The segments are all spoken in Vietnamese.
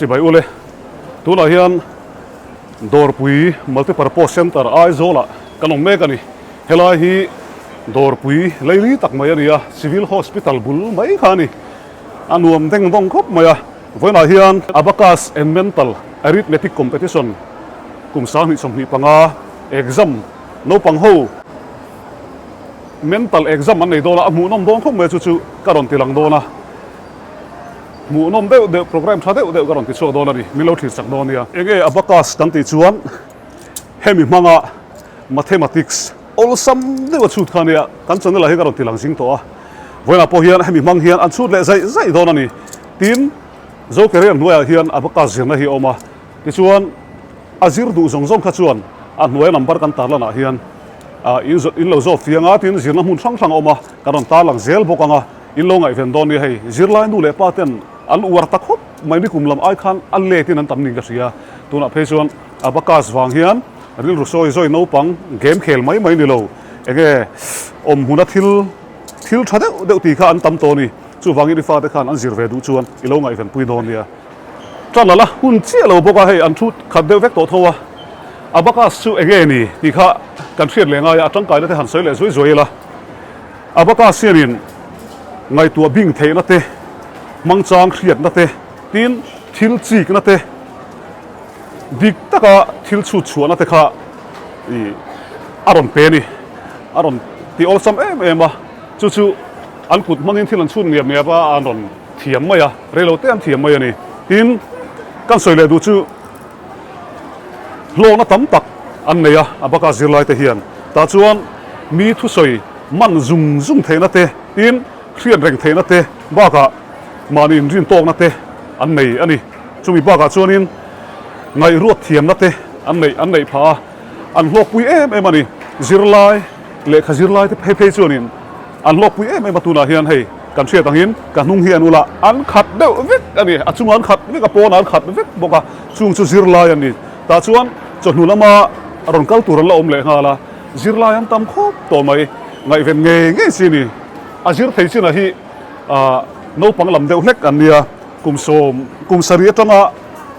chỉ bảy ule tu là hiền door pui multi-purpose center ai zola kanong me kani helai hi door pui leili tak mai ania civil hospital bul mai khani anuam teng dong khop maya voina hian abacus and mental arithmetic competition kum sang ni som ni panga exam no pang ho mental exam an nei dona amu nom dong khop me chu karon tilang dona mu nom de program tha de karon ti cho dona ni milo thi sak don ya enge abacus kan ti chuan hemi manga mathematics all sam de wa chut khania kan chon la hi karon tilang sing to a voina po hian hemi mang hian an chut le zai dona ni tin zo kere nuai hian abacus zirna hi oma ti chuan azir du zong kha chuan a nuai number kan tar lana hian in lo zo fianga tin zirna mun thang oma karon ta lang zel bokanga in lo ngai ven don ni hei zirlai nu le paten an uar ta khop mai ni kumlam ai khan an le tin an tam ning ka sia tuna phe chuan abacus wang hian ril ru soi no pang game khel mai ni lo enge huna thil thade de ti kha an tam to ni chu wangi ri fa te khan an zir ve du chuan i lo ngai ven pui don nia tran la hun chi lo boka hei an thut khat de vek to thowa abacus chu enge ni ti kha kan thiat le nga ya atang kai te han soi le zoi la abacus sianin ngai tua bing theina te mangchang khiat na te tin thil chik na te dik taka thil chu chuana te kha aron pe ni aron ti all sam em chu an kut mangin thil an chun nge ba anon thiam maya relo te an thiam maya ni tin kan soile du chu lo na tam tak an neya abacus zirlai te hian ta chuan mi thu soi man zung theina te tin khian reng theina te ba ka manin rin tok na te an nei ani chumi ba ka chuanin ngai ruat thiam na te an nei pha an hlok pui em ani zirlai le kha zirlai te phei chuanin an hlok pui em atuna hian hei kan thriat angin kan hnung hian ula an khat deuh vek ani achunga an khat vek a pon an khat vek boka chung chu zirlai ani ta chuan chonu lama ron kal turan la om le ngala zirlai an tam khop to mai ngai ven nge sini azir thei china hi no panglam deuh hlek an nia kum sari atanga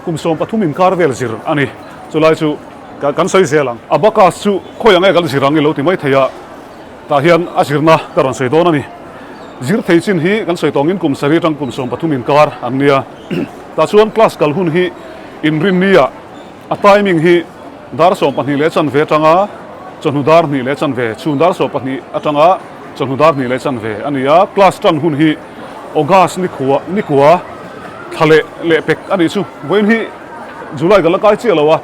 kumsom pathumin kar vel zir ani chulai chu kan soi zelang abacus chu khoyanga kal zirang lo ti mai theya ta hian azirna karon sei don ani zir thei chin hi kan soi tongin kum sari tang kumsom pathumin kar an nia ta chuan class kal hun hi in rin nia a timing hi dar som pahni le chan ve tanga chonu dar ni le chan ve chun dar so pahni atanga chonu dar ni le chan ve ania class tang hun hi August ni khuwa thale le pek ani chu voin hi July gala kai che lawa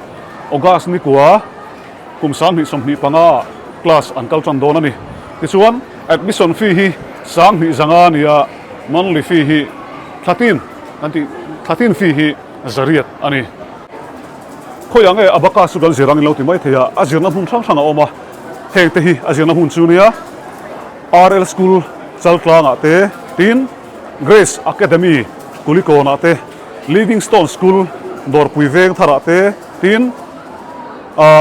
August ni khuwa kumsang ni somni panga class ankal chan don ani ti chuan admission fee hi sang ni zanga nia monthly fee hi 13 fee hi zariat ani khoyang e abacus gal zirang lo ti mai theya azirna hun thang oma heng te hi azirna hun chu nia RL school chaltlanga te tin Grace Academy kulikona te Livingstone School dorpui veng thara te tin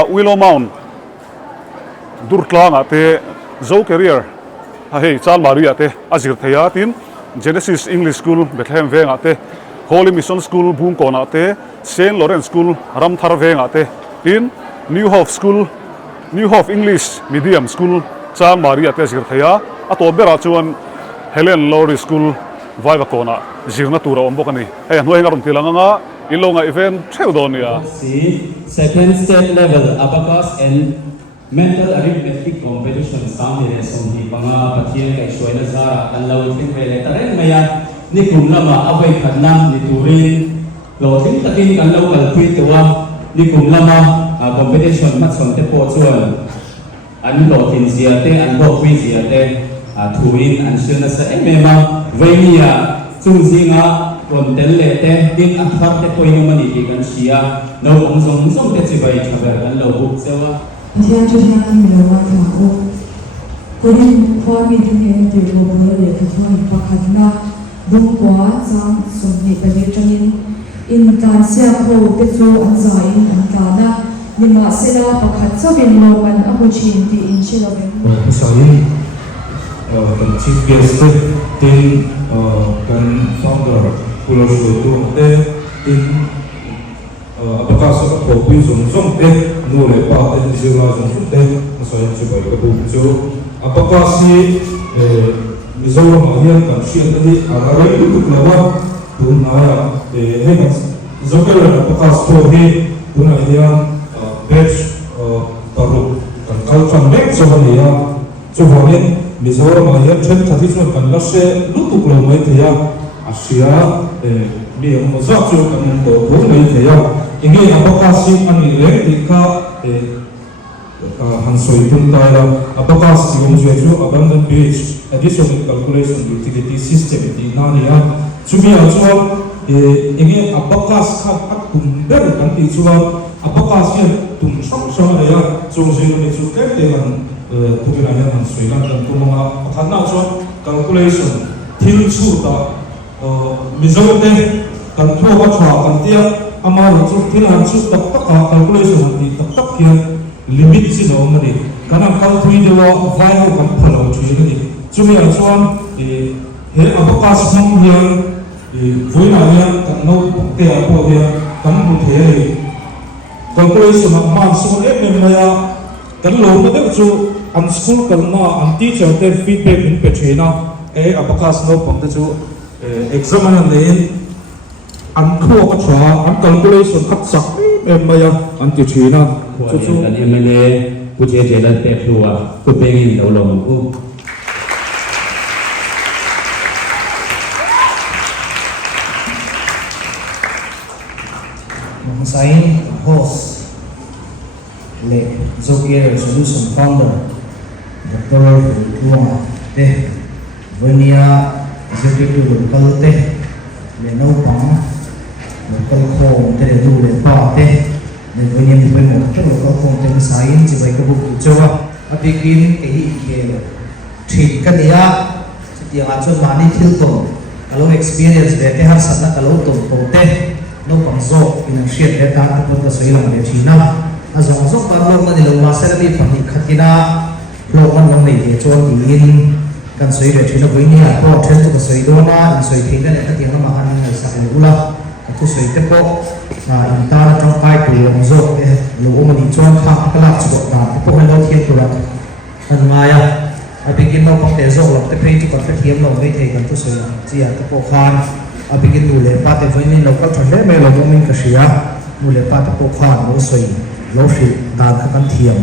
Willow Mount durtlanga te zo career hei chal maria te azir theya tin Genesis English School Bethlehem venga te Holy Mission School bungkona te St Lawrence School ramthar venga te tin New Hope English Medium School chal maria te azir theya ato bera chuan Helen Lowry School vai kona zirna tura ombokani hey nuai ngaron tilanga ilonga event theudonia second state level abacus and mental arithmetic competition samire somhi panga pathian kai soina zara allo thing vele taren maya ni kumlama awai khanna ni turin lo thing takin kan lo kal phi tuwa ni kumlama competition mat som te po chuan an lo tin zia te an lo phi zia te thuin an sina sa emema venia chungzinga kontel le te din akhar te poinu mani ti kan sia no ongzong te chibai khabar kan lo buk sewa pathian chu hian an lo wa tha o korin khwami din he ti lo bo le ka thoi pakhatna bung kwa chang somni pali tangin in kan sia ko te chu an zai an kana nima sela pakhat chawin lo man a hu chin ti in chilo ben sawi kan chief guest tin kan founder pulo hruaitu te in abacus ka po pu zong te nu le pa te zirlai zong te na so yan chibai ka bu chu abacus si mizoram hian kan hriat ani arai tu lawa tu na ya he kan zokel abacus to he tu na hian batch taru kan kalchan mek so ni ya chu honin mizoram hian chen thati chuan kan la se lutuk lo mai te ya asia mi mo za chu kan to bu mai te ya inge abacus si ani le ti ka han soi tun ta la abacus si om chu abundant pH additional calculation utility system ti na ni ya chumi a chuan inge abacus kha atum ber kan ti chuan abacus hian tum sok le ya chung jing ni chu ke te han tu ki na han soi lan kan tu ma pathan na chuan calculation thil chu ta mizote kan thua ka thwa kan tia ama ro chu thil han chu tak tak calculation han ti tak tak hian limit si no mani kana kal thui dewa vai ho kan phalo thi ni chumi a chuan he abacus hmang hian voina hian kan no te a po hian kan mu the ni calculation of man so em maya kan lo na de chu an school kan na an teacher te feedback in pe thena abacus no pang te chu examiner lein an thua ka thwa an calculation khat sak em maya an ti thina chu chu kan MLA Pu JEJEA'N te thua ku pengin lo lom ku Sign host le Zogier Solution Founder Dr. Luang te Venia Executive Local te le no pang local home te du le pa te le Venia People te local home te sign chi bai ka bu chowa apikin ke hi ke thik ka nia ti a chon mani thil to alo experience ve te har satna kalo to te no pang zo in shit le ta ta pot ka soi lang le thina a zo zo pa lo ma ni lo ma sera bi pang khatina lo man long nei te chon in kan soi le thina boi ni a po then to ka soi do na in soi thina le ka ti na ma han ngai sa le ula ka tu soi te po na in ta na tong kai tu lo zo te lo ma ni chon kha ka la chu ta po ka lo thien tu la an ma ya a begin no pang te zo lo te pe tu ka te thiem lo nei te kan tu soi chi a te po khan abigin mule pate voinin local thande me lo min ka shia mule pate po khan lo soi lo shi dan ka kan thiam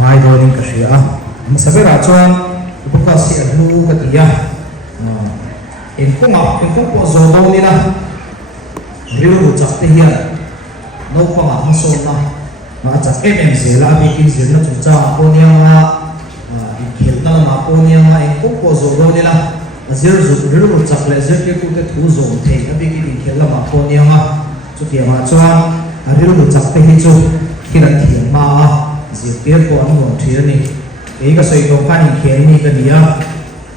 ngai do ning ka shia ma sabera chuan upa si anu ka tia in ko po zo do ni na riu chak te hian no pa ma so na ma chak se la abigin zir na chu cha po nia ma in khel na ma po nia ma in ko po zo do ni la zir zu riru chak le zir ke ku te thu zo the abi ki din khela ma ko nia ma chu ke ma chuan riru chak te hi chu khiran thiam ma a zir pe ko an mo thir ni ei ka soi to khani khel ni ka nia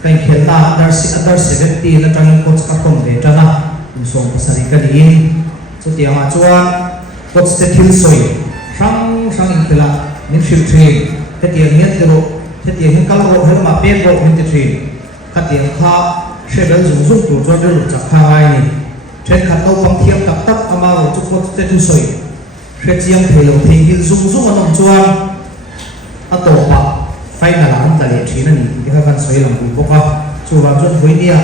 kai khel na under 70 na tang coach ka kom ve tana in so pasari ka ni chu te ma chuan coach te thil soi sang in khela min thil thrin te ti nget ro te ti hin kal ro hel ma pe ro min te thrin khát tiếng kha sẽ vẫn dùng dụng cụ cho đôi chặt khai này trên khát đâu bằng thiêm tập tập ama ở chỗ có thể thu soi sẽ chiếm thể lộ thể hiện dùng ở nông chuan à tổ bạc phải là làm tại lệ trí này thì các bạn soi làm cụ bốc à chủ làm cho với nia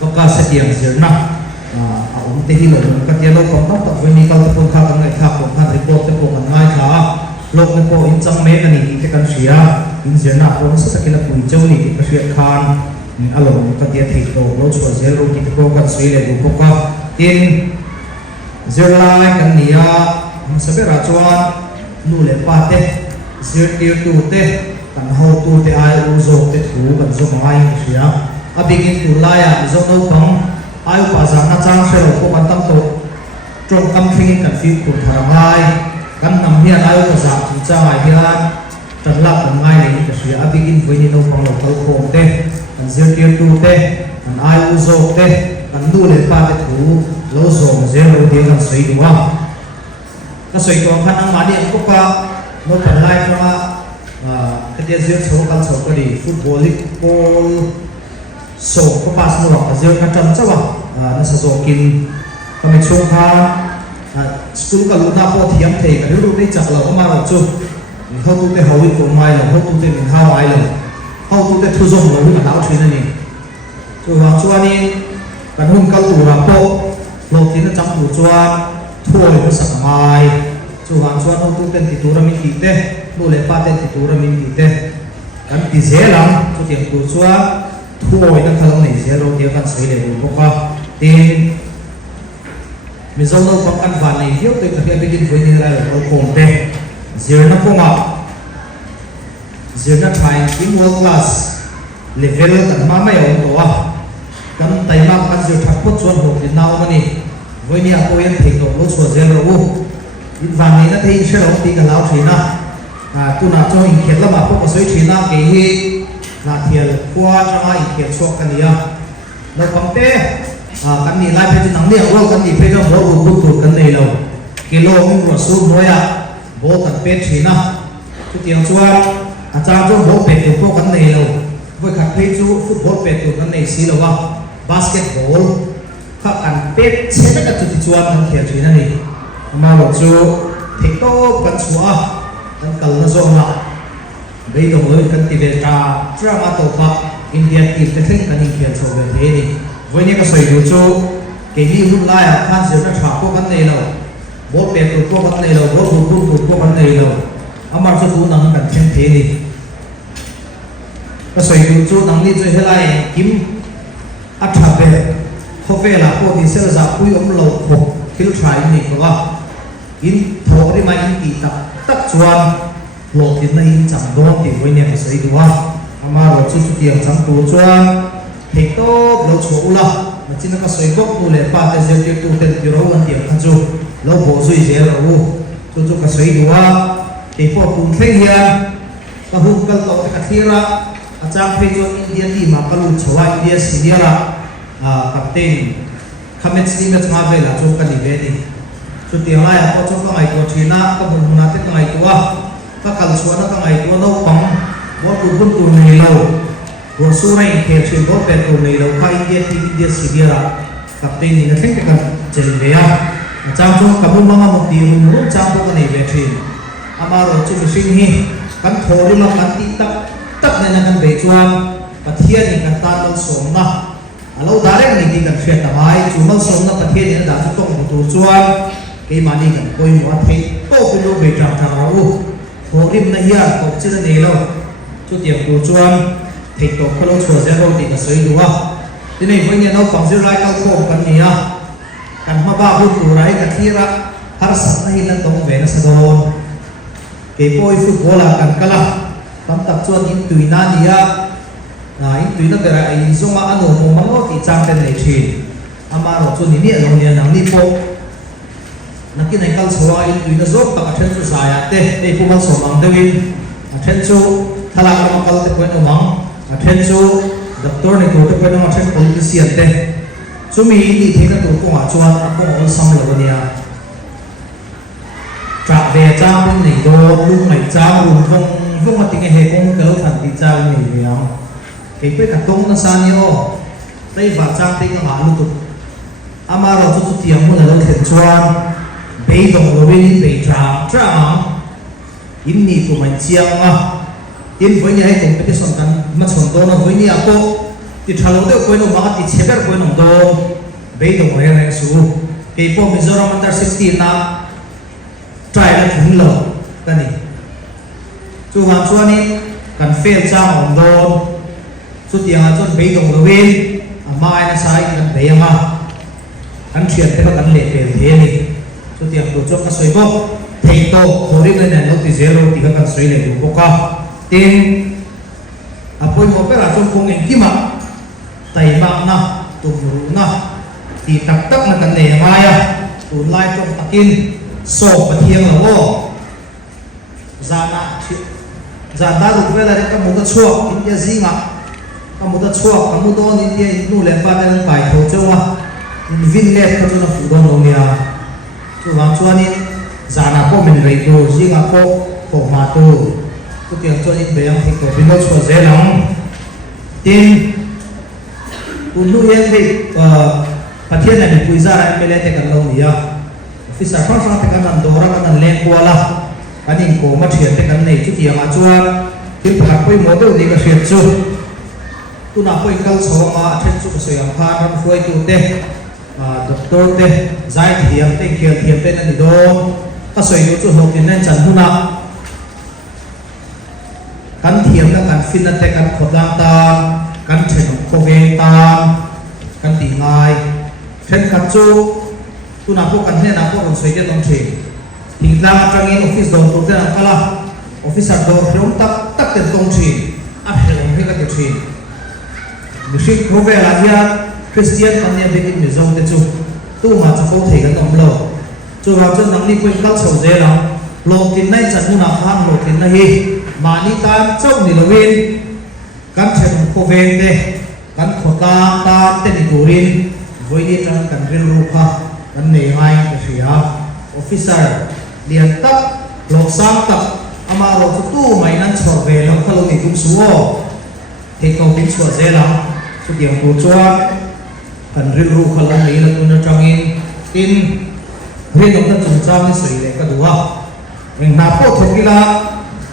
có cả sẽ tiếng diễn na ông thể hiện được các tiếng đâu công tác tập với nia các tập khác các ngày khác cũng khác thì bộ tập bộ ngay khá lộc này bộ in trong mấy cái này thì các sửa in diễn na cũng sẽ cái là bùi châu này thì các sửa khan alo các tiếng thì đồ lối chuột zero thì các bộ các sửa để bộ các in zirlai kan nia sẽ biết là chuan nu le pa te zir tir tu te kan ho tu te ai u zo te thu kan zo mai sửa abigin tu la ya zo no pang ai pa za na chang se lo ko kan tam to trong kam khing kan fi ku thar mai kan nam hian ai pa za chu cha ai hian tan lak kan ngai le ka sửa abigin voi ni no pang lo kal khom te kan zir tir tu te kan ai u zo te kan nu le pa te thu lo zo zero de kan soi duwa ka soi to khan ang mani ko pa no pan lai ma ka dia zir so kan so ka di football so ko pas no ka zir ka tam chawa na sa zo kin kami chung ha school ka luna po thiam thei ka ru nei chak lo ma ro chu ho tu te hawi ko mai lo ho tu te min ha ai lo ho tu te thu zom lo ni ka thrin ani chu ha chuani kan hun kal tu ra po lo tin na cham tu chuan thoi ko sak mai chu ha chuan ho tu ten ti tu ra min ti te lo le pa ten ti tu ra min ti te kan ti zelam chu tiang tu chuan thoi na khalang nei zero dia kan sei le bu ka tin mình dâu đâu bằng căn bản này hiếu tôi thực hiện begin với như là ở cùng đây zero nó không ạ zero nó trying in world class level tận mà mấy ông tổ cầm tay mà căn zero thắt cốt chuồn hộp đến nào mà nè với nhà cô em thì tổ lốt chuồn zero u in vàng này nó thấy sẽ đóng tí cả lão thủy na tu nào cho hình khiết là mà không có suy thủy na cái hi là thiệt qua cho ai khiết suốt cái này nó bằng té kan ni lai pe nang ni ro kan ni pe jo bo bu bu kan nei lo kilo min ro su noya bo kan pe thina chu tiang chuan a cha jo bo pe tu po kan nei lo voi khat pe chu football pe tu kan nei si lo wa basketball kha kan pe che na ka chu ti chuan kan khia thina ni ma lo chu thik to kan chua kan kal na zo na bei dong lo kan ti ve ta drama to kha india ti te thing kan ni khia cho ve he ni với những cái sợi đồ châu cái gì lúc lai à phan sợi nó thả qua vấn đề nào bố bè tụt qua vấn đề nào bố tụt qua vấn đề nào mà cho tụi nắng cần thêm thế đi cái sợi đồ châu nắng đi chơi thế này kiếm ắt thả về không về là cô thì sẽ là giả quy ống lầu khổ khi trái này có không in thổ đi mà in kỳ tập tất chuan lộ tiền này chẳng đó thì với những cái sợi đồ mà rồi chút tiền chẳng đủ chuan thì tốt lâu chỗ là mà chỉ nó có sợi gốc tu lệ ba cái giờ tu tên thì rồi ăn tiền ăn chú lâu bổ duy dễ rồi chú cái sợi đũa thì phổ cùng thế hiền cái hung cái tàu cái kia ra trang phê cho India đi mà cái lũ châu India xí ra captain comment xin được mà về là chú cái gì về đi chú tiền lại có chú cái ngày của China cái hung na cái ngày của cái cảnh xuân cái ngày của đâu bằng bố tu này lâu rồi số này thì chuyện bố bè tù này đâu khai India xí ra captain này nó thích cái cần chân về trang cho cảm ơn mama một điều mình muốn trang cho cái này về chuyện ama rồi chú mình sinh hi kan thori ma kan ti tak na kan be chuan pathian ni kan tan lo som na alo direct ni kan thriat ta mai chu mal som na pathian ni da chu tong tu chuan ke mani kan koi mo thei to ku lo be tra tha ro thorim na hian ko chi na ne lo chu tiam tu chuan thei to ko lo chua zero ti ka soi duwa ti nei voi ni no pang zirlai kal ko kan ni kan ma ba bu tu rai ka thira har sa na hin tong ve na sa don cái bôi football là cần cả là tấm tập chuan in tùy na đi in tùy nó cái là in zoom mà anh hồ mà nó thì trang tên này chỉ ama rồi chuan ni rồi ni nang ni po na cái này kal so in tùy nó zop ta athen chu sai te te pu mal so mang dewin athen chu thala ma kal te point mang athen chu doctor ne ko te point mang athen politician te chu mi ni the na tu ko ma chuan ko on sam lo ni trả về trang bên này đồ lúc này trang vùng mà tiếng hệ công kéo thành thì trang này nhiều cái biết cả công nó sao nhiều đây và trang đây nó hả luôn ama rồi chút tiền mua là đâu thiệt choan bây giờ rồi bên bây trang in nhị của mình chiang in với nhà cũng biết sonกันmà son đó nó với nhà cô thì thằng nó đều quên nó mà thì chế béo quên nó đó bây giờ rồi này số cái bộ Mizoram under 16 na try là thủng lỗ cái này chú hàng chuan đi cần phê trang hồng đồn chú tiền là chuan bấy đồng đồ bên mai nó sai cần bấy mà anh chuyển thế mà cần lệ tiền thế này chú tiền tổ chức các suy bốc thầy tổ hồi lên này nó thì zero thì cần suy lệ đủ bốc tiền apoi một cái là trong công nghệ kim tay bạc na tụ na thì tập là cần lệ mai tụ lai trong takin so pathian lo wo zana ru vela re ka mu ta chuak india zinga ka mu ta chuak ka mu don india nu le pa den pai tho chowa in vin le ka chu na fu don lo nia chu wa chuan in zana ko men rei do zinga ko ma tu ku tiang chuan in beang thik ko bin lo chua ze lang tin unu yen de pathian này pui zara MLA te kan lo nia officer phong te kan nan dora kan len kwala anin ko ma thian te kan nei chu tianga chuan til phat poi mo deuh ni ka hriat chu tuna poi kal chhawma then chu ka soyam khan ram hruaitu te doctor te zai thiam te khial thiam te ani do ka soitu chu hokin nan chan huna kan thiam na kan fin na te kan khodang ta kan then ko ve ta kan ti ngai then kan chu tuna po kan ne na po ron soite tong the hingla atangin office do tu te na kala officer do rom tak tak te tong the a helong he ka te the Bishop Robert Adia Christian Anya Begin Mizong the Chu Tu Ma Chako Thei Kan Tom Lo Chu Ra Chen Nang Ni Pui Kal Chau Je La Lo Tin Nai Chan Mu Na Khang Lo Tin Na Hi Ma Ni Tan Chau Ni Lo Win Kan Chen Ko Ven Te Kan Kho Ta Ta Te Ni Turin Voi Ni Tran Kan Ril Ru Kha Kan Nei Ngai Ka Shia Officer Lian Tak Lok Sang Tak Ama Ro Tu Mai Nan Chor Ve Lo Khalo Ni Tum Suo Thei Ko Tin Chua Je La Chu Tiang Tu Chua Kan Ril Ru Khalo Ni La Tu Na Changin Tin Rin Nok Na Chung Chang Ni Sui Le Ka Dua Ring Na Po Thok Ila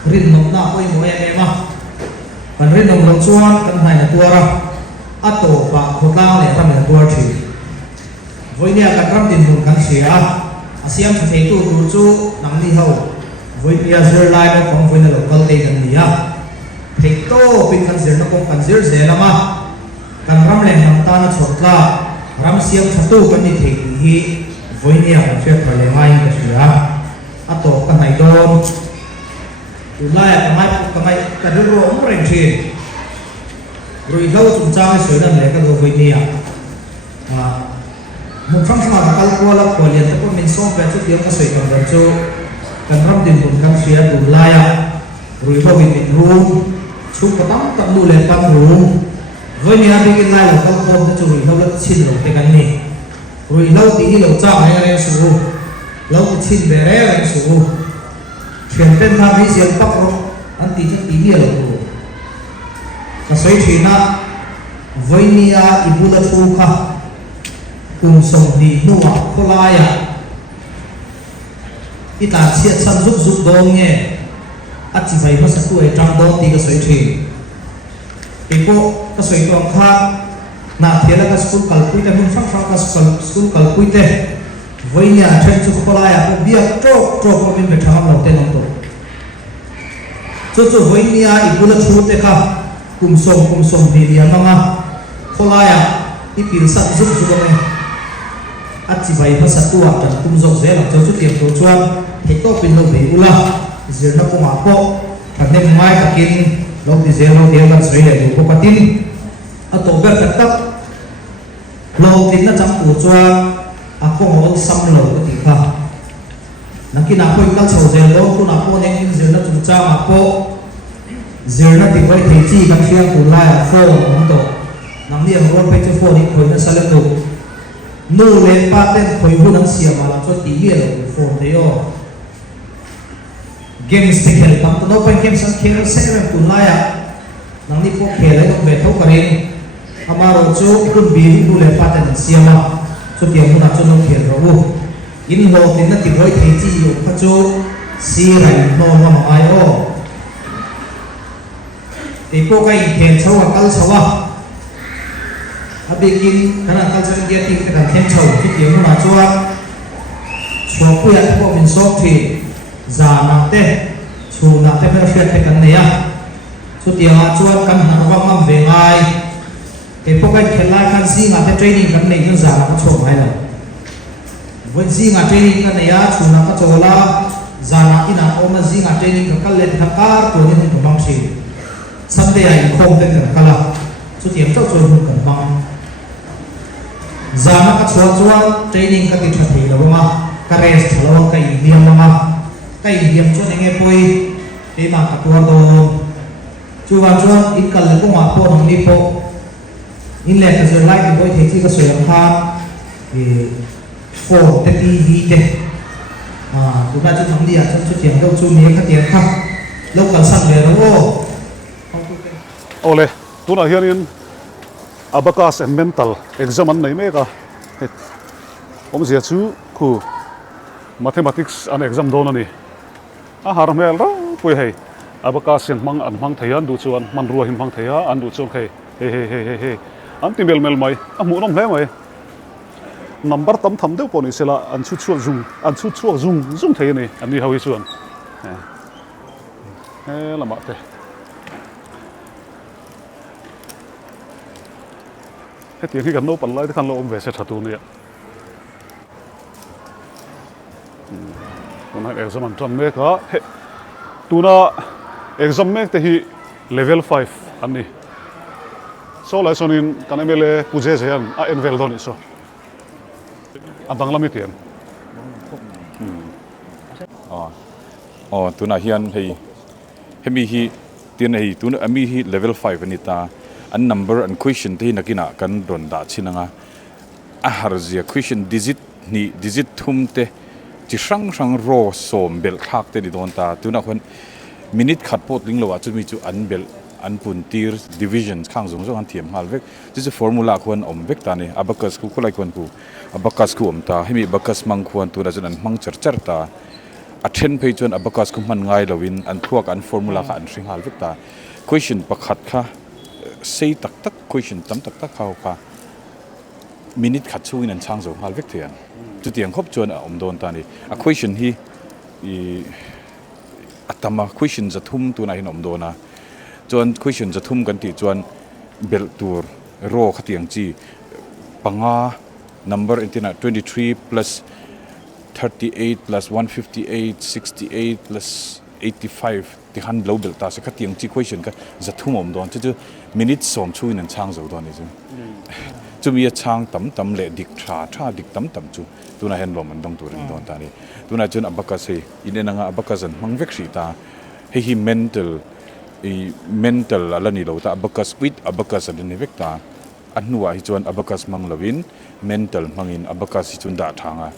Rin Nok Na Poi Mo Em Em Kan Rin Nok Long Chuan Kan Hai Na Tuara Ato Ba Khotang Le Ram Na Tuar Thi Voi Nia Kan Ram Tin Mun Kan Sia Asiam Chu Thei Tu Tu Chu Nang Ni Ho Voi Nia zirlai Mo Kong Voi Na Local Te Kan Nia Thei To Pin Kan Zir Na Kong Kan Zir Ze Lama Kan Ram Le Nam Ta Na Chotla Ram Siam Thatu Kan Ni Thei Hi Voi Nia Kan Fiat Ka Le Ngai Ka Sia Ato Kan Hai Don Ulai Ka Mai Ka Ru Ro Mo Reng Thi Rui Lo Chung Chang Sui Nan Le Ka Do Voi Nia Mun Phang Phang Kal Ko La Ko Lian Ta Ko Min Song Pe Chu Tiam Ka Sui Kan Ram Chu Kan Ram Din Bun Kan Sia Ulai Rui Lo Vin Min Room Chu Ka Tam Tam Nu Le Pan Room Voi Nia Begin Lai Lo Kal Ko Ta Chu Rui Lo La Chin Lo Te Kan Ni Rui Lo Ti Hi Lo Chang Hai Re Su Lo Ti Chin Be Re Re Su Thian Pen Tha Hi Siam Pak Ro An Ti Chan Ti Hi Lo Ru Ka Soi Thina Voi Nia Ibu La Thu Kha Kum Song Di Nuwa Kholaya Ita Chiat San Zuk Zuk Dong Nge Achi Vai Ma Satu Ai Trang Dong Ti Ka Soi Thi Eko Ka Soi Tong Kha Na Thela Ka School Kalpui Te Mun Phang Phang Ka School Kalpui Te Voi Nia Then Chu Kholaya Ko Biak Trok Trok Ko Min Be Thangam Lo Te Nong To Chu Voi Nia Ibu La Thu Te Kha Kum Song Di Lia Manga Kholaya Ipil Sat Zuk Zuk Ame Achi Vai Ma Satu A Tan Kum Zok Ze Lang Chu Tiam To Chuan Thei To Pin Lo Be Ula Zir Na Ko Ma Po Than Nem Mai Ka Kin Lo Di Ze Lo Tiam Kan Sui Le Du Ko Ka Tin Ato Ber Ka Tak Lo Tin Na Cham Tu Chuan A Ko Ngol Sam Lo Ka Ti Kha Naki Na Poi Kal Chau Ze Lo Tu Na Po Neng In Zir Na Chung Cha Ma Po Zir Na Ti Vai Thei Chi Kan Fiang Tu Lai A Fo Ngom To Nang Ni Ang Ron Pe Chu Fo Ni Khoi Na Sa Le Tu Nu Le Pa Ten Khoi Hu Nang Sia Ma La Chu Ti Ye Lo Fo Te Yo Games Te Khel Tam To No Pai Games An Khel Se Rem Tu Lai A Nang Ni Po Khel Ai Dong Ve Thau Ka Rin Amaro Chu Kun Bi Nu Le Pa Ten Sia Ma Chu Tiam Mu Na Chu No Khel Ro U In Ho Tin Na Ti Vai Thei Chi Yo Kha Chu Si Rai No Ma Ma Ai O Ipo Kai Khel Chau A Kal Chawa Abikin Kana Kal Chau India Ti Kan Khen Chau Chu Tiam Mu Na Chuan Chua Pui At Po Min Sok Thi Za Na Te Chu Na Te Mer Fiat Te Kan Nei A Chu Tiam A Chuan Kan Na Wang Am Ve Ngai Ipo Kai Khel Lai Kan Si Nga Te Training Kan Nei Yin Za Na Ka Chom Hai Lo Voi Si Nga Training Kan Nei A Chu Na Ka Chola Za Na Ina Oma Si Nga Training Ka Kal Le Ka Kar Tu Ni Ni Ka Bang Si Sunday Ai Khom Te Kan Kala Chu Tiam Chau Choi Hun Kan Bang Za Na Ka Chua Chuan Training Ka Ti Tha Thei Lo Ma Ka Rest Thalo Ka I Liam Ma Ka I Liam Chuan Nge Poi Te Ma Ka Tuar Do Chu Wa Chuan In Kal Le Ko Ma Po Nang Ni Po In Le Ka Zirlai Ki Boi Thei Chi Ka Soi Lam Kha Phone Te TV Te Tu Na Chu Nang Ni A Chu Tiam Lo Chu Me Ka Tiam Kha Lo Kal Sang Le Ro Ole, tuna hianin abacus and mental exam an nei meka om zia chu khu mathematics an exam don ani a har mel ro pui hei abacus sian mang an mang theian du chuan man ruwa him mang theia an du chuan hei he an timel mel mai a mu nom hle mai number tam tham deuh pawh ni sela an chu chuak zum thei ani an ni ho hi chuan he lama te he tiang hi kan no pal lai te khan lo om ve se thatu ni con hai exam an tram me ka he tuna exam me te hi level 5 an ni so lai sonin kan emele Pu JEJEA'N a envel don so an banglam tian tuna hian hei hemi hi tian hei tuna ami hi level 5 ani ta an number an question te nakina kan ron da chinanga a harzia question digit thum te chi sang ro som bel khak te di don ta tuna khon minute khat pot ling lo chu mi chu an bel an pun tir divisions khang zong an thiam hal vek chu formula khon om vek ta ni abacus ku khulai khon ku abacus ku om ta hemi abacus mang khon tu na jan an mang char ta a then phei chon abacus ku man ngai lovin an thuak an formula kha an hring hal vek ta question pakhat kha sei tak question tam tak khau kha minute khat chu in an chang zo hal vek thian chu tiang khop chon om don ta ni a question hi atama question zathum tu na hin om dona chuan question zathum kan ti chuan bel tur ro khatiang chi panga number intina 23 plus 38 plus 158 68 plus 85 ti han lo bel ta se khatiang chi question ka zathum om don chu minute som chu in an chang zo don ni chu mi chang tam le dik tha dik tam chu tuna hen lom an dong tur in don ta ni tuna chun abacus he inenanga abacus an mang vek ri ta he mental alani lo ta abacus with abacus an ni vek ta annuwa hi chuan abacus mang lovin mental mangin abacus hi chun da thanga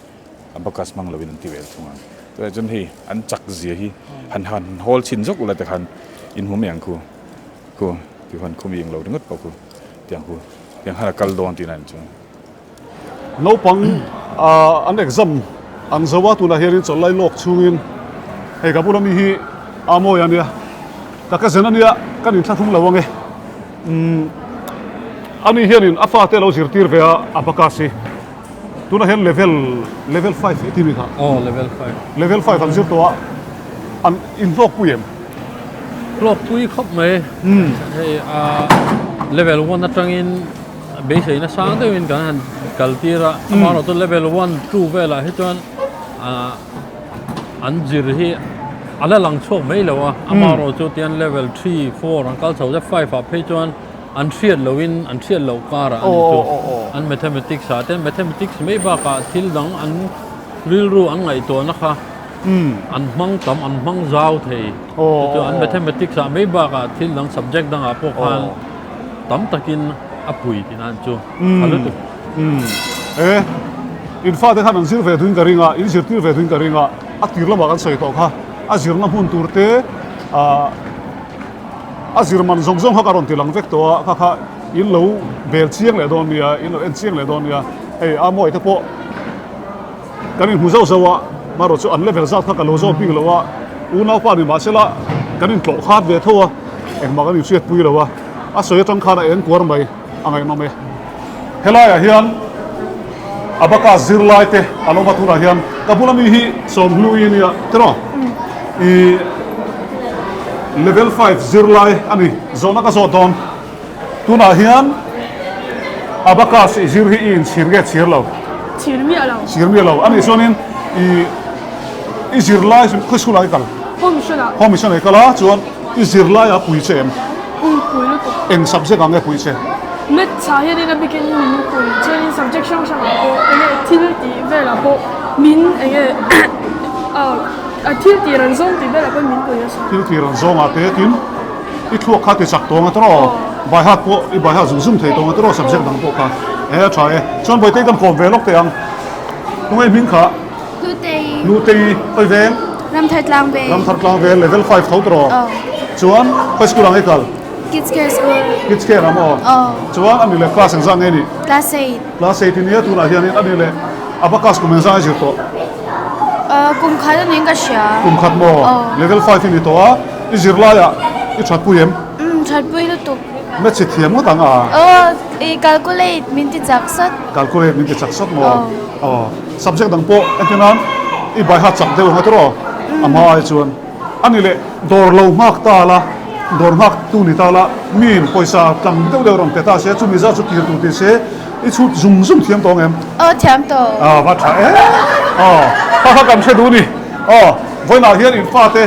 abacus mang lovin an ti vel thunga to chun hi an chak zia hi han hol chin jok ula te khan in hum yang ku ti han khoming lo dingot pa ku tiang ha kal don ti nan chu no pang an exam an zawa tu na hian chol lai lok chungin hei ka pula mi hi amo ya nia ka zenania kan in thlathum lawange ani hian in afa te lo zirtir ve abakasi tu na hian level 5 etimi kha level 5 an zir to an in lok puyem lok pui khop mai hei level 1 na tangin base na sang de win kan kaltira amaro to level 1 2 vela hi chuan an zir hi ala lang chok mai lawa amaro chu tian level 3 4 an kal chau ja 5 a phei chuan an thiat lowin an thiat lo kara an chu an mathematics a ten mathematics mai ba ka thil dang an ril ru an ngai to na kha an mang zau thei chu an mathematics a mai ba ka thil dang subject dang a po khan tam takin apui tinan chu halutu in fa de khan an zir ve duin karinga in zir tir ve duin karinga a tir lama kan soi to kha a zir na hun turte a zir man zong ha karon tilang vek to kha in lo bel chiang le don nia in lo en chiang le don nia ei a moi te po kanin hu zo wa maro chu an level za kha ka lo zo ping lo wa u nau pa ni ma sela kanin tlo khat ve thowa en ma kan siat pui lo wa a soi tang khana en kwar mai angai no me helaya hian abacus zirlai te aloma tura hian kapula mi hi som hluin ya tro I level 5 zirlai ani zona ka zo don tuna hian abacus zir hi in sirge chirlo chirmi alo ani sonin I zirlai khusulai kal homission ai kala chuan I zirlai a pui chem en subject ange pui che met chahian in a begin min pui chen subject sang sang ko enge thil ti vela bo min enge a thil ti ran zong ti vela bo min pui so thil ti ran zong a te tin I thuak kha ti chak tonga tro bai hat po I bai ha zum thei tonga tro subject dang po kha e try chon boi te kan kom velok te ang tungai min kha nu te oi veng ram thai tlang ve level 5 tho tro chuan high school ang ekal kids care school kids care ram o chuan ani le class exam nge ni class 8 class 8 ni tu na hian ani le abacus ko mensa ji to kum khai ning ka sha kum khat mo level 5 ni to a i zirlai a i that puyem chat pui lu tu me chi thiam mo tang a e calculate min ti jak sat calculate min ti chak sot mo subject dang po entinan i bai ha chak de ma tro ama ai chuan ani le dor lo mak ta la dor mak tu ni ta la min poisa tang de de rom te ta se chu mi za chu ki tu ti se i chu zum thiam tong em thiam to va tha ha kam se du ni voi na hian in fa te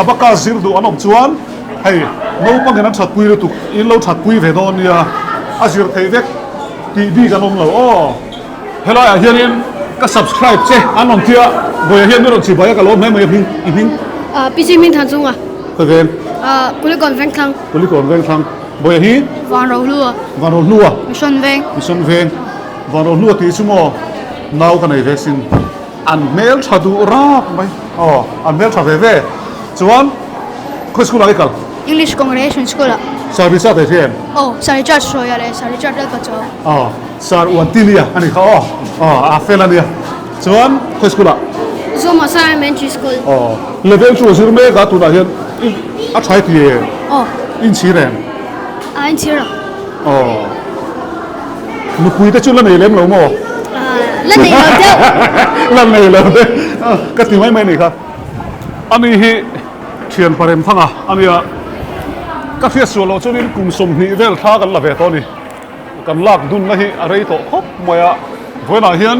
abaka zir du anom chuan hei no pang na that pui lu tu in lo that pui ve don nia a zir thei vek ti bi kan om lo hello ya hian in ka subscribe che anom tia voi hian ro chi bai ka lo me me hing pi ji min than chung ka ven kuli kon veng thang kuli kon veng thang voi hi van ro lu mission veng van ro lu ti chu mo nau ka nei vaccine an mel thadu rak mai an mel tha ve ve chuan khoi school ai kal English congregation school sawi sa te thian sari chat so ya le sari chat ka cho sar wan tilia ani kha a felania chuan khoi school Zoma elementary school level 2 zir me ga tu na hian a thai ti in chi ren in chira nu pui te chu la nei lem lo mo la nei lo de la nei lo de ka ti mai ni kha ani hi thian parem thanga ania ka fia so lo chunin kum som ni vel tha kan la ve to ni kan lak dun na hi a rei to khop moya voina hian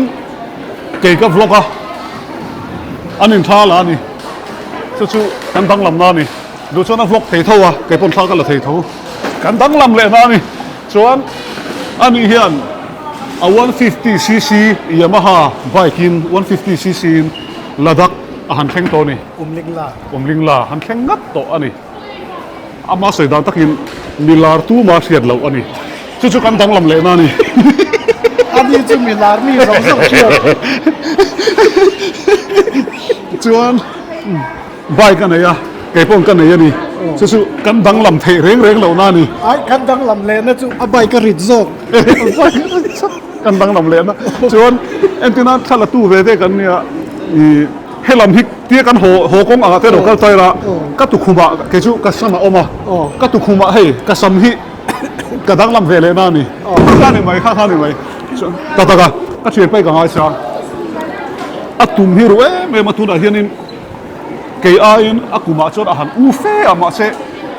ke ka vloga anin tha la ni chu kan dang lam na ni du chona vlog thei tho ke pon tha ka la thei tho kan dang lam le na ni chuan ani hian a 150cc Yamaha bike in 150cc in Ladakh a han thleng to ni umling la han thleng ngat to ani ama sei da takin milar tu ma hriat lo ani chu kan dang lam le na ni ani chu milar mi ro so chiar chuan bike kan ya ke pon kan ya ni chu kan dang lam thei reng lo na ni ai kan dang lam le na chu abai ka rit zok kan dang lam le na chuan entina thala tu ve ve kan nia i helam hik tia kan ho kong anga te ro kal tai ra ka tu khuma ke chu ka sama oma ka tu khuma hei ka sam hi ka dang lam ve le na ni ka ni mai kha ni mai ta ka thien pai ka ngai sa atum hi ro me ma tu na hianin ke ain akuma chot a han u fe ama se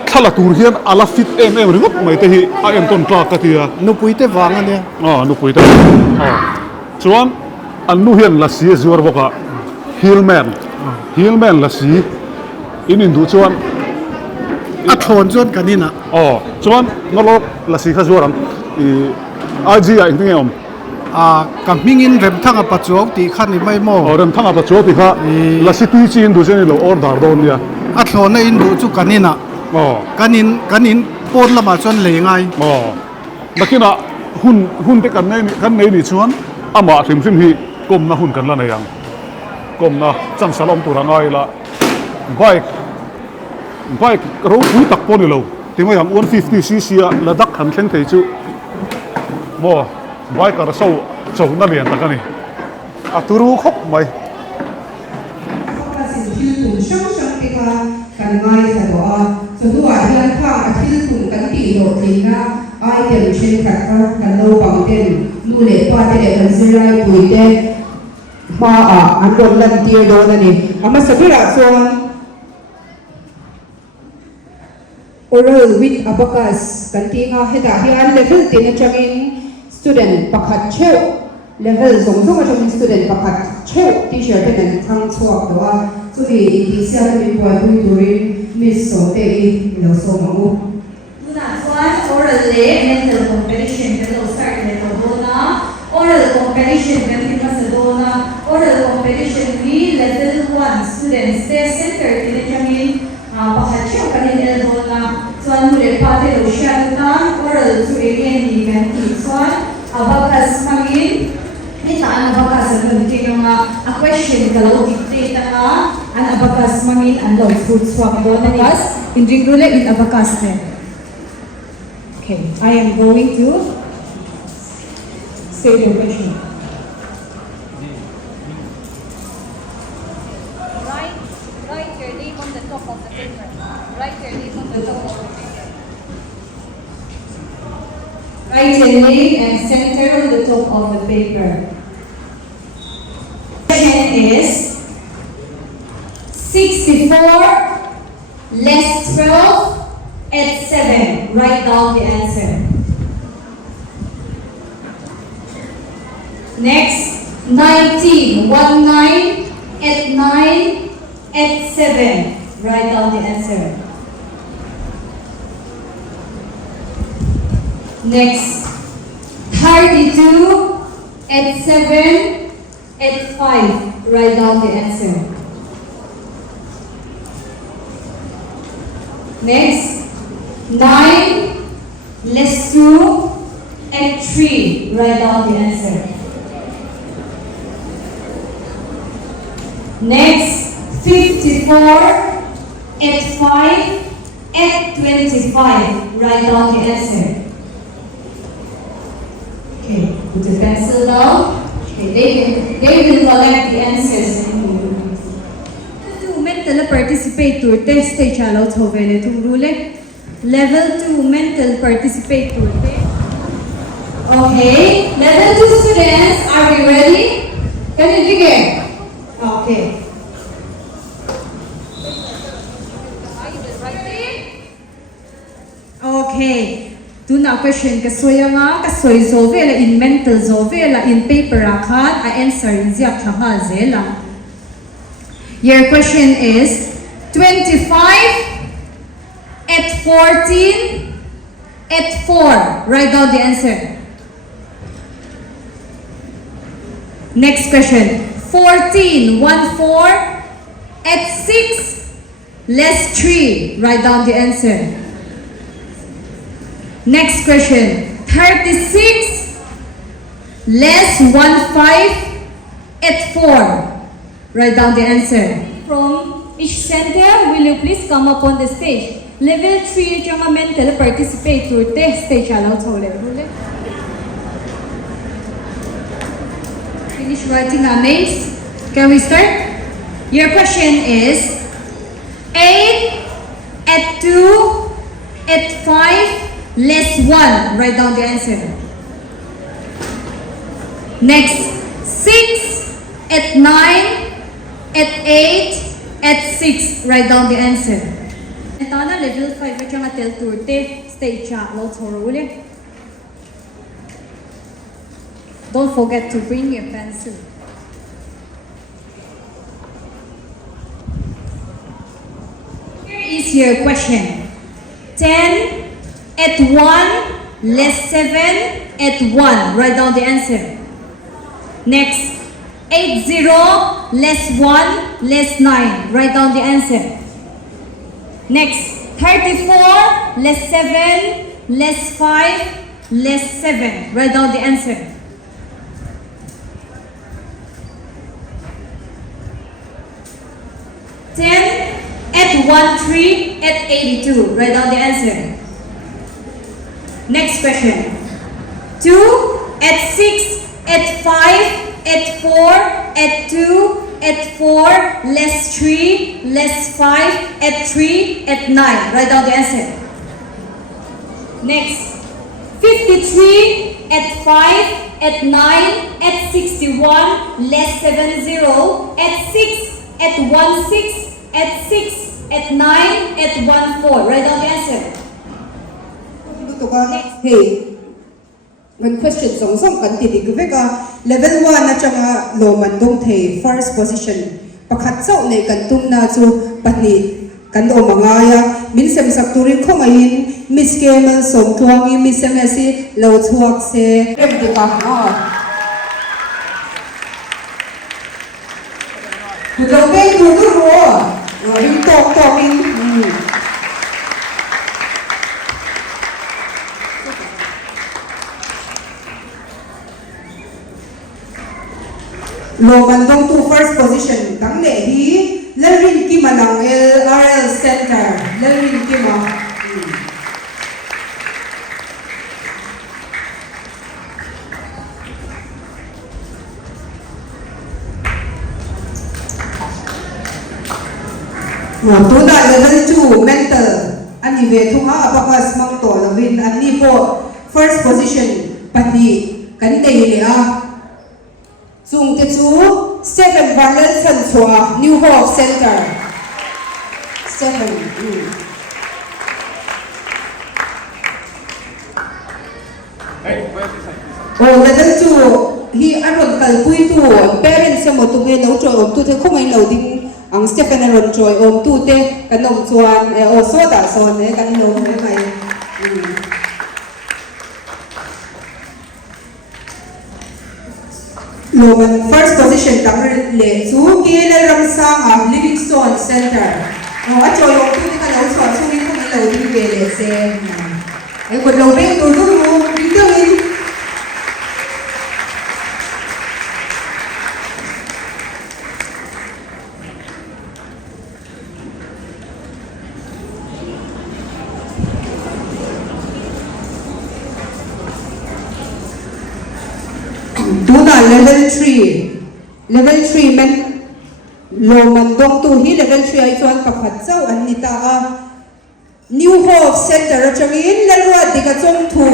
thala tur hian ala fit em ringot mai te hi a em ton tla ka tia nu pui te wang ania nu pui te chuan an nu hian la si zuar boka hillman la si in du chuan a thon chon kanina chuan nolok la si kha zuaram I aji a ingting em kam mingin rem thanga pachuak ti khan ni mai mo rem thanga pa chu ti kha la si tui chin du chen lo or dar don nia a thlona in du chu kanina kanin pon lama chon le ngai nakina hun te kan nei ni chuan ama thim hi kom na hun kan la na yang kom na chang salom tu rangai la bike ro pui tak pon lo timai ham 150cc a Ladakh han thleng thei chu mo bike ar so na lian takani a turu khop mai kan ngai sa do a so du a hian kha a thil tum kan ti lo thina ai tem chen khat kan lo pang ten lu le pa te le kan zirlai pui te ma an don lan tir do na ni ama sabira chuan oral with abacus kan ti nga heta hian level tin atangin student pakhat cheu level zong atangin student pakhat cheu teacher te kan thang chuak do a chuhi inisia mi poi pui turin miss so te I lo so mangu tuna chuan oral le mental competition kan lo start le to dona oral competition kan ti pasadona oral competition ni level 1 students te center tin atangin pakhat cheu kan el dona chuan le pa te lo shan tan oral chu again ni kan ti chuan abacus mangin ita an abacus an tinga a question kalau dictate nga an abacus mangin an lo food swap do na gas in ringrule in abacus ne Okay, I am going to say the question. Write your name on the top of the paper. Write your name on the top of the paper. Write your name and center on the top of the paper. Question is 64 less 12 at 7. Write down the answer. Next, 19 at 9 at 7. Write down the answer. Next, 32 at 7 at 5. Write down the answer. Next, 9 less 2 at 3. Write down the answer. Next, 54 at 5 at 25. Write down the answer. Okay, put the pencil down. Okay, they will collect the answers. Mental participate test stage allow to level 2 mental participate test. Okay, level 2 students, are we ready? Can you begin? Okay. Okay. Do na question kasoy nga kasoy zovela in mental zovela in paper akhat I answer in ziak thanga zela. Your question is 25 at 14 at 4. Write down the answer. Next question. 14 at 6 less 3. Write down the answer. Next question. 36 less 15 at 4. Write down the answer. From each center, will you please come up on the stage? Level 3 yung mental participate to test stage allow to level. Finish writing our names. Can we start? Your question is 8 at 2 at 5 less 1. Write down the answer. Next, 6 at 9 at 8 at 6. Write down the answer. Tana level 5 at yung atel turte stage low to Don't forget to bring your pencil. Here is your question. 10 at 1 less 7 at 1. Write down the answer. Next, 80 less 1 less 9. Write down the answer. Next, 34 less 7 less 5 less 7. Write down the answer. At 13 at 82. Write down the answer. Next question. 2 at 6 at 5 at 4 at 2 at 4 less 3 less 5 at 3 at 9. Write down the answer. Next. 53 at 5 at 9 at 61 less 70 at 6 at 16 at 6 at 9 at 14. Write down the answer. Hey, when question song kan tidig veka level 1 na changa lo mandong the first position pakhat sau nei kan tum na chu patni kan o mangaya min sem sak turin khong ain miss kemal som thuangi miss sem asi lo chuak se rem di ka ha tu lo pe tu tu ro rim tok tok in lo mandong to first position tang le hi lerin ki manang LRL center lerin ki ma Tuna level 2 mental ani ve thunga abacus mang to lovin ani po first position pati kan nei le a chung te chu 7 Valel Chan Chua New Hope Center 7 level 2 hi aron kalpui tu parents mo tu ve lo choi om tu the khomai lo ding ang Stephen aron choi om tu te kanom chuan o soda son kan lo mai Loman first position takar le chu kele ramsang Livingstone Center a choi om tu te kan lo choi chu ni khomai lo ding ve le se ai ko lo be tu tu ri te in Tuna level 3 men lo man dong tu hi level 3 ai chuan pakhat chau an ni ta a New Hope Center atangin lalwa dika chong thu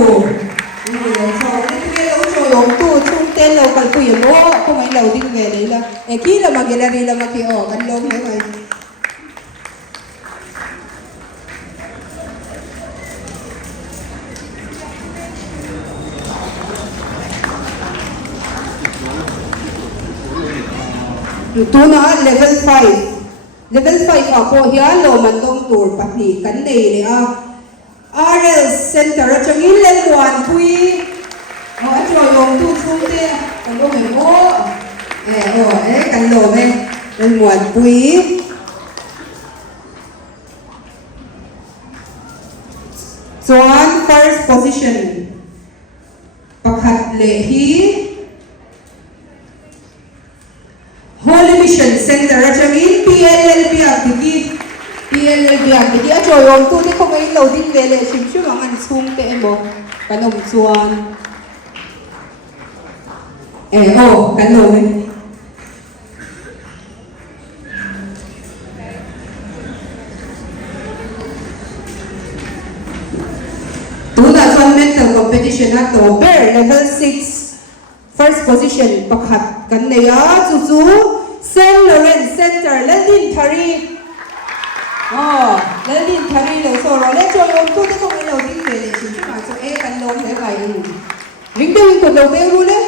ni lo chaw ni lo chaw yong tu chung ten lo kal pu yelo ko mai lo ding ve le la e ki la ma gallery la ma ki o kan lo me mai Tuna level 5 apo hiya lo mandong tur pati kan nei le a RL Center atangin lelwan pui a choi yong tu chung te kan lo me kan lo me lelwan pui chuan first position pakhat le hi Holy Mission Center atangin PLLB a choi yong tu te khomai lo ding ve le sim chu ang an chung te mo kanom chuan kan lo me Tuna chuan mental competition at to bear level 6 first position pakhat kan nei a chu St. Lawrence Center Lalin Thari Lalin Thari lo so ro le choi om tu te ko mai lo ding ve le chu ma chu kan lo le vai ring de ko lo be ru le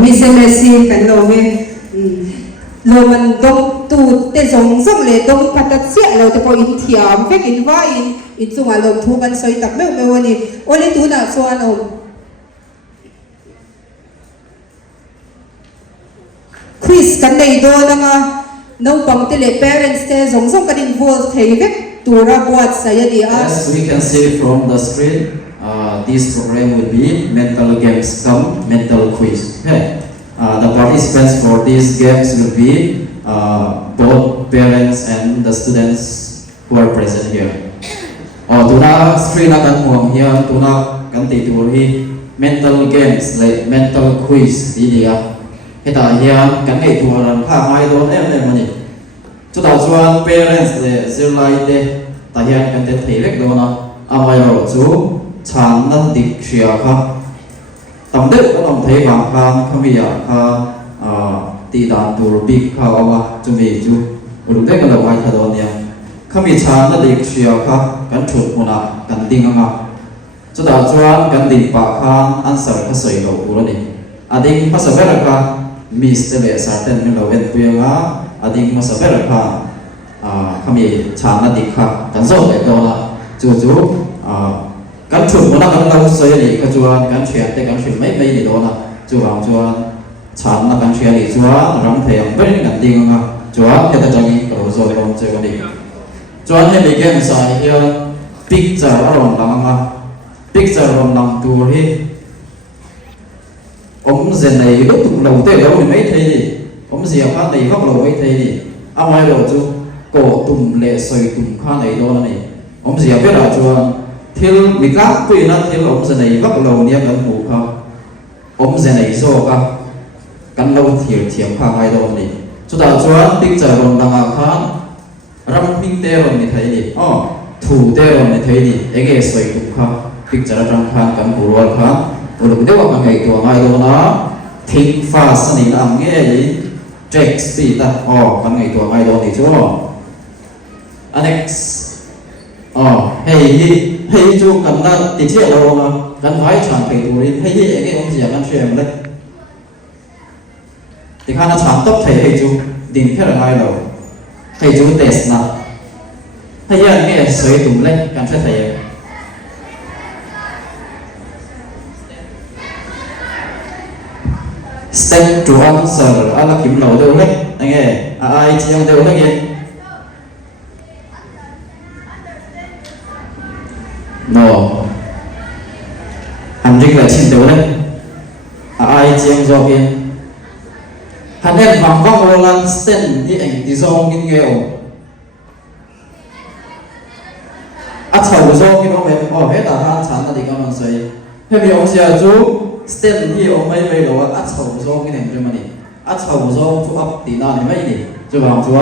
mi se messi kan lo me lo man dong tu te zong zong le dong patat sia lo te po in thiam vek in vai in chunga lo thu ban soi tak me wani ole tu na chuan om quiz kan nei do langa no pang te le parents te zong zong kan involve thei vek tura buat sayadi a As we can see from the screen, this program will be mental games come mental quiz. Okay. The participants for these games will be both parents and the students who are present here. Tuna screen akan muam here tuna ganti tuhi mental games like mental quiz di dia. Kita here kan ei tuaran kha mai don em mani. Chuta chuan parents le zirlai te ta hian kan te theilek dona amai ro chu chan nan dik shia kha tầm đất có đồng thấy vàng khang không bị kha tì đàn tour big kha ama chúng mình chú đúng đấy cái đầu ai thay đổi nha không bị chán nó đi xuyên kha cái chuột một nè cái tiếng ngà cho ta chuan cái tiếng bạc khang answer cái sợi đầu của nó đi tiếng mà sao vậy kha miss cái lệ sản tên mình đầu bên phía ngà tiếng mà sao vậy kha không bị chán nó đi kha cái số để đó là chú cái chuột của nó cái lâu sợi đi cái chuan cái chuyện thì cái chuyện mấy đi đó là chú làm chuan chán nó cái chuyện đi chuan rắm thèm bên cái tiếng ngà chuan cái ta chẳng nghĩ rồi không chơi cái đi chuan hay bị game sai here picture ở lòng lăng picture lòng lăng tour hi ông dân này lúc tụng đầu tiên đâu mấy thấy đi ông gì khác này góc đầu mấy thấy đi ai rồi chú cổ tụng lệ sợi tụng khá này đó này ông gì biết là chuan thiếu bị cắt tùy nó thiếu ông gì này vắt lâu nia cần ngủ không ông gì này zo cả cần lâu thiểu khang ai đâu này chúng ta chuan picture còn đang ở khán ram ping te rồi thấy đi thủ te rồi thấy đi cái cái soi tụ khang picture ram khang cần ngủ rồi khang lúc đấy bọn ngày tuổi ai đâu nó think fast này làm nghe gì check speed ta cần ngày tuổi ai đâu thì chú annex hey chú cần na thì chết đâu mà cần phải chẳng phải tuổi hey cái ông gì cần xem đấy thì khá là chẳng tốt thấy hey chú định cái là ai đâu hey chú test na hey anh nghe soi tụm lên cần phải thấy step to answer ala kim lo đâu đấy anh nghe ai chỉ ông đâu đấy no anh riêng là xin đâu đấy ai chỉ ông do kia hắn em vòng vòng rồi lan sten đi ảnh đi zong kinh nghèo chầu do cái ông hết là han chán là đi cái món gì thế vì ông sẽ chú sten đi ông mấy mấy đồ chầu do cái này cho mà đi chầu do chú up thì nào thì mấy đi chú bảo chú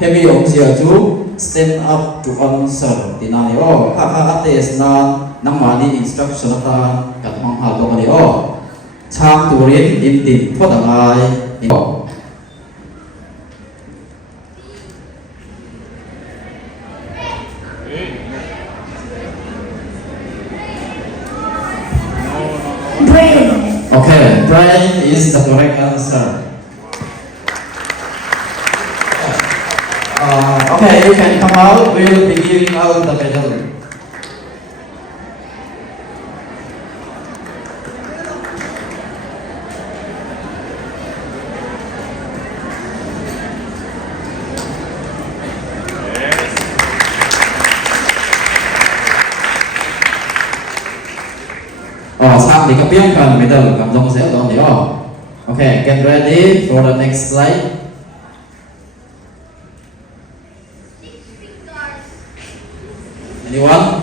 thế vì ông sẽ chú stand up to answer thì nào thì ha test na nang mà đi instruction ta cả hoàng hà đâu mà đi chang tu riêng in tin thoát đằng ai Brain. Okay, brain is the correct answer. Okay, you can come out. We will be giving out the medal. Sang thì các biết cần medal cầm dòng dễ dàng đấy Okay, get ready for the next slide. Anyone?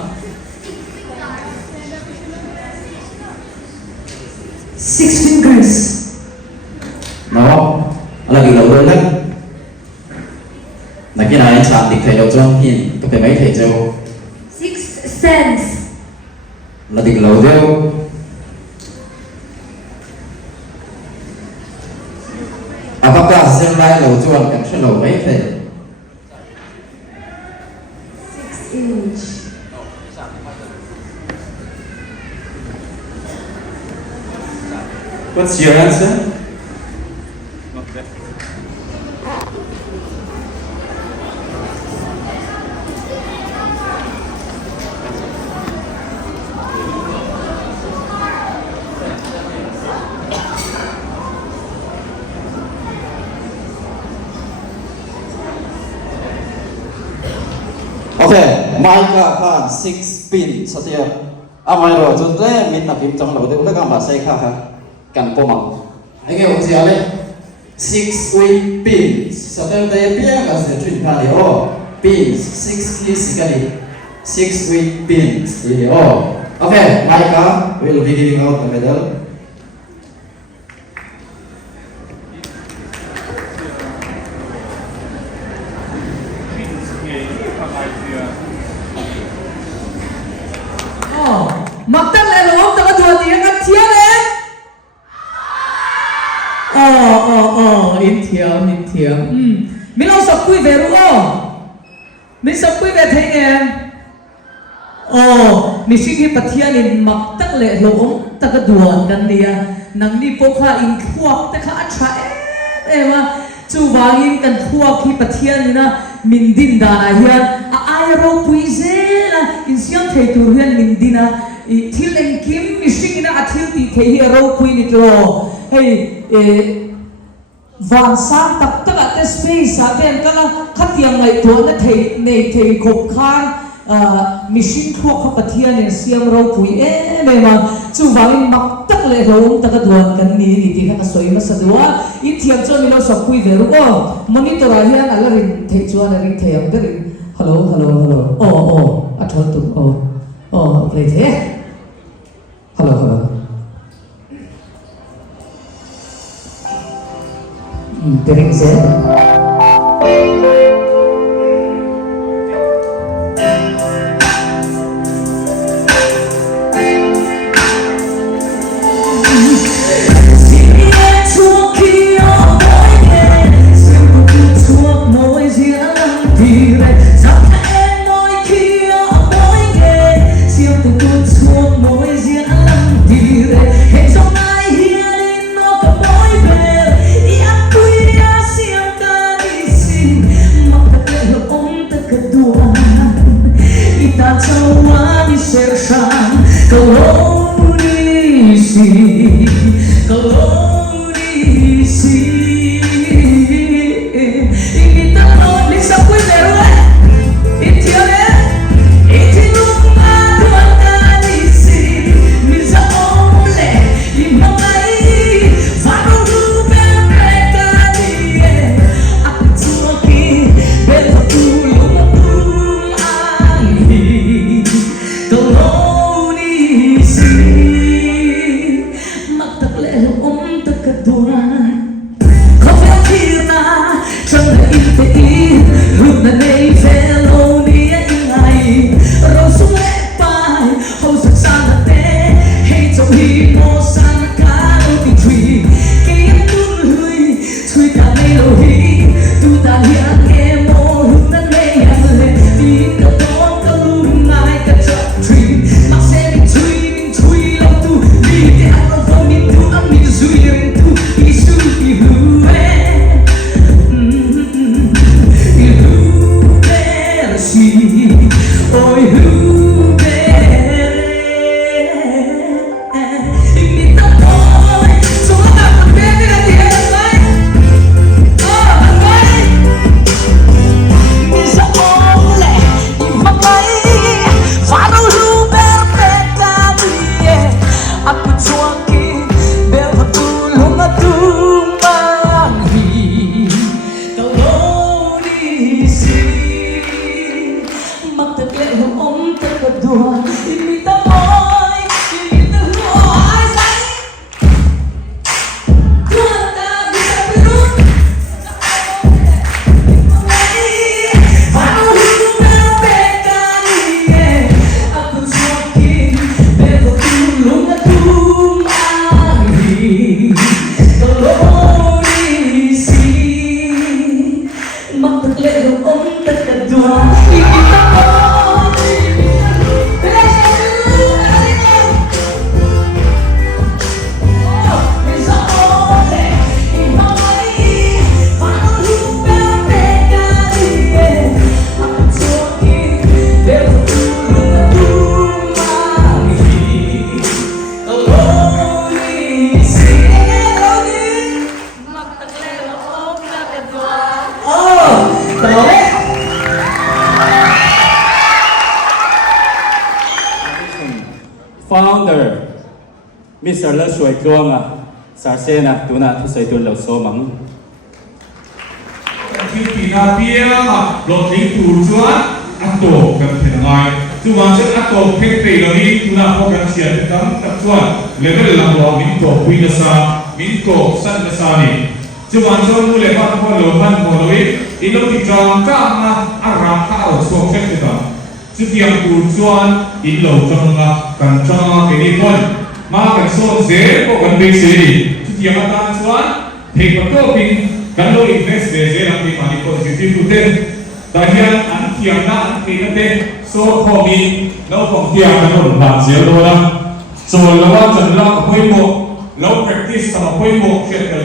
6 fingers. No. Là cái đầu đôi đấy. Là cái này chạm thì thầy đầu trong hiền, có phải mấy thầy châu? 6 sense. Là cái đầu đeo. Apakah zirlai đầu chuan cần sẽ đầu mấy thầy? 6 inch. What's your answer? Okay, mai ka khan 6 pin satia. Amai ro chun te min na pim chang lo de ula ka ma sai kha ha kan po mang. Ai ge ong sia le 6 way pins. Satia te pia ka se trin ka le pins 6 ki sikali 6 way pins le Okay, mai ka will be giving out the medal. Mặc tất lại là ông ta có thua thì các chia lên. In thiam. Mình lo sập quy về đúng không? Mình sập quy về thấy em. Mình suy nghĩ bát thiên in mặc tất lại là ông ta có đùaกันเนี่ยนังนี่พวกข้าอินขวบแต่ข้าอัดว่าจูวางอินกันขวบที่บาเทียนนี่นะมินดินดานะเฮียนไอโรปุยเซนะอินเสียงเทตูเฮียนมินดินะที่เล่นกิมมิชิงนะอาทิตย์ที่เฮียโรปุยนี่ตัวเฮ้วันสามตักตักอัตสเปซาเป็นกันละขัดยังไงตัวนั่นเทขบข้างมิชิงขวบขับเทียนเนี่ยเสียงโรปุยไม่มาจูวางอินมักตักเลยเราตะกดวนกันนี่ที่ข้าสวยมาสะดวกอินเทียมจนมีเราสับคุยเดี๋ยวก็มอนิเตอร์เฮียนอะไรรินเทจวนอะไรรินเทียมเดี๋ยวฮัลโหลอัฐ Founder Mr. La Shuai Tuanga Sarsena Tuna to say to Lo Somang. ที่ปีนาเปียรถลิงตูจวนอัตโตกันเป็นไงจวนเช่นอัตโตเพ่งเปย์เรานี้ทุนาพอกันเชียร์ตั้งแต่จวนเลเวลลำบากมินโตวินาศามินโตสันนาสานีจวนชนมูเลพันพอโลพันพอโลวิอินโนติจองก้ามาอารามข้าวสวงเช่นกันจุดยังตูจวนอินโลจงกันจงกันนี่คนมากันโซนเซ่พวกกันเบสซีจุดยังมาตานจวนเพ่งประตูปิงกันโลอินเวสเดเซรังมีมานิโคจิติฟุเตนแต่ยังอันเทียมนะอันเทียมเตโซ่พอมีแล้วของเทียมกันหมดบาดเสียโดนะส่วนแล้วว่าจะรับห้อยโมแล้ว practice ทำห้อยโมเชื่อกัน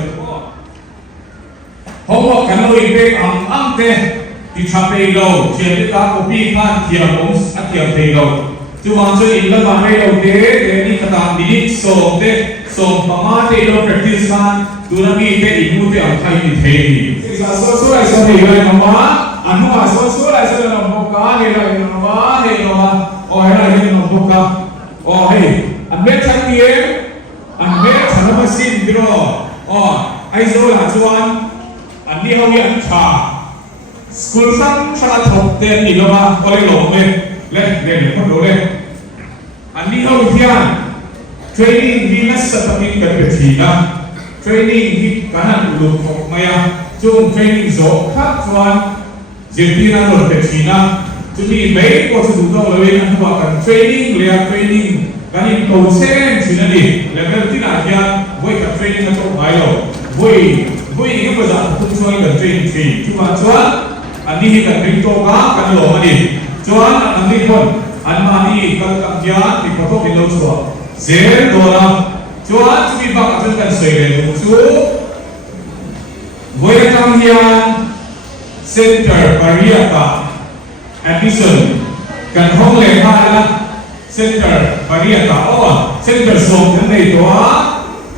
เพราะว่ากันโลอินเวสอังเตที่ทำไปเราเชื่อที่ตาคบีข้านเทียมองอันเทียมไปเราจุดวันจะอินแล้วมาให้เราเดนี่ขนาดนี้ส่งเตส่งประมาณเตเรา practice กันดูนะมีเตอีกมูเตอันไทยมีเทนีสิ่งที่สู้อะไรสู้เลยนะมาอันนู้นสู้อะไรสู้เลยนะพวกกันเลยนะมาเลยนะโอ้ยอะไรเนี่ยนะพวกกันโอ้ยอันเบ็ดชั้นเดียวอันเบ็ดชั้นมาสิ้นเดียวอ๋อไอ้โซ่ละจวนอันนี้เขาเรียกชาสกุลสั้นชาทบเต็มอีกแล้วมาก็เลยหลงเลยเล่นเดี๋ยวดูเลยอันนี้เขาเรียกtraining ที่นักสตรีกันเป็นทีนะ training ที่การอุดมของมายาจุง training โซ่ขัดจวนเจ็บที่นั่นรถเป็นทีนะจะมีไม่ก็จะดูต้องเลยนะว่าการ training เรียก training การยิ่งโตเส้นทีนั่นดิแล้วก็ที่นั่นยังวัยกับ training นั่นก็ไม่หรอกวัยนี่ก็จะต้องช่วยกัน training ทีที่ว่าจวนอันนี้กันเป็นตัวกันหลงมาดิจวนอันนี้คนอันมานี่กันกับยาที่เขาต้องเป็นโลชัวเซลโดนะจวนจะมีบางจุดกันเสียเลยจูวัยทำยาเซ็นเตอร์บริยาตาแอดมิชั่นกันห้องเลี้ยงมาแล้วเซ็นเตอร์บริยาตาโอ้เซ็นเตอร์ส่งกันในตัว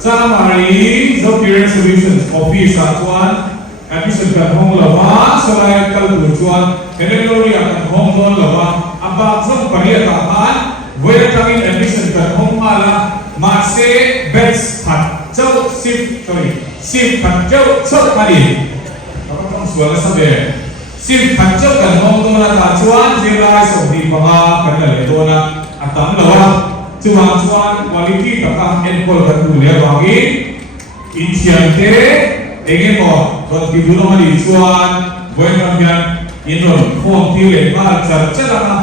จ้ามารีจอบเกอร์โซลูชั่นออฟฟิศจวนแอดมิชั่นกันห้องละว่าสลายกันดูจวนเฮเลโลเรียกันห้องโดนละว่าอับบาจงบริยาตาพันวัยทำแอดมิชั่นกันห้องมาละมาเซเบสผัดเจ้าสิบผัดเจ้าชดมาดิเราต้องสวยกันสักเดือนสิบผัดเจ้ากันห้องตัวนั้นชวนเจรายส่งดีประมากันเลยตัวนั้นอัตตันเราชวนคุณภาพต่างๆเอ็นโคลกันดูแลวางี้อินเชียนเตเองก็ตอนที่ดูเรามาดิชวนวัยทำงานอินโดนฟองที่เล็กมาจัดเจ้าละ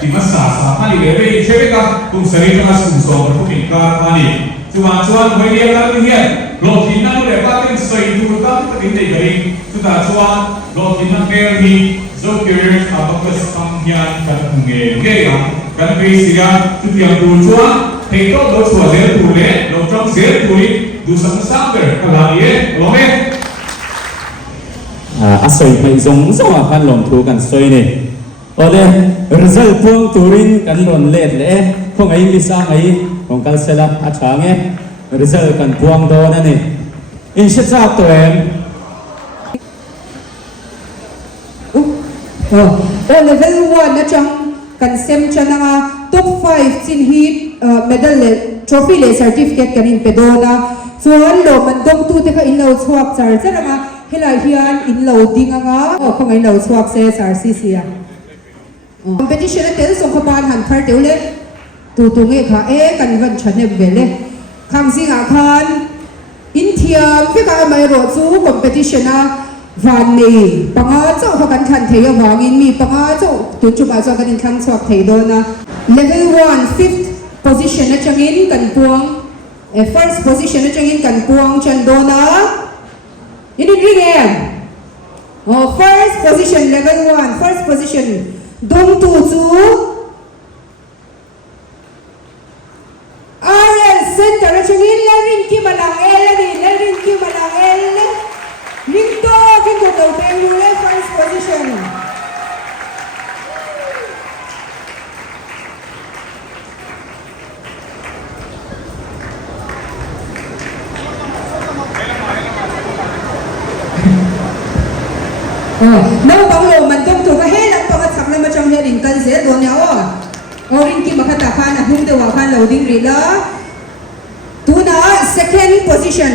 ที่มาสามาดิเลยใช่ไหมครับคุณสรีระมาสุ่มส่งผู้มีการมาดิชวนวัยเรียนกันที่เนี่ยโลกที่นั่นเลยว่าเป็นสิ่งที่ทุกท่านปฏิบัติกันสุดท้ายชวนโลกที่นั่นเป็นที่จบเกิดอาบัติสังเกตกันตรงเงี้ยกันไปสิกันทุกอย่างดูชวนให้ตัวโลกชวนเสียตัวเล่โลกจงเสียตัวนี้ดูสังสรรค์กันอะไรเนี่ยโลกเนี่ยอาศัยไปสงสารกันหลงทุกันสวยนี่โอ้เด้result พวงตูรินกันหล่นเล็ดเลยพวกไอ้ลิซ่าไอ้ของกัลเซล่าอาชาเงี้ยresult กันพวงโดนั่นนี่อินชิตาตัวเองlevel 1นะจังกันเซมจันนะ top 5จินฮีทmedal เลย trophy เลย certificate กันอินเปโดนะส่วนโลมันดงตู้ที่เขาอินโลสวกจาร์จะนะเฮลัยฮิอันอินโลดิ้งอ่ะคงอินโลสวกเซสาร์ซีเซีย competition at tel song khapan han thar teule tu nge kha e kan van chane vele khang singa khan India fika mai ro chu competition a van nei panga chau kha kan than theya wangin mi panga chau tu chu ba cho kan thang chok thei do na level 1 5th position na changin kan puang first position na changin kan puang chan do na ini ring em first position level 1 first position dong tu chu RL center na changin la ring ki malang el ni la ring ki malang el ring to king to to pe first position nau bang lo man dong tu ka he lam pa ka chak na ma chang he ring kan se do nya o ring ki makata kha na hung de wa kha loading ri la tu na second position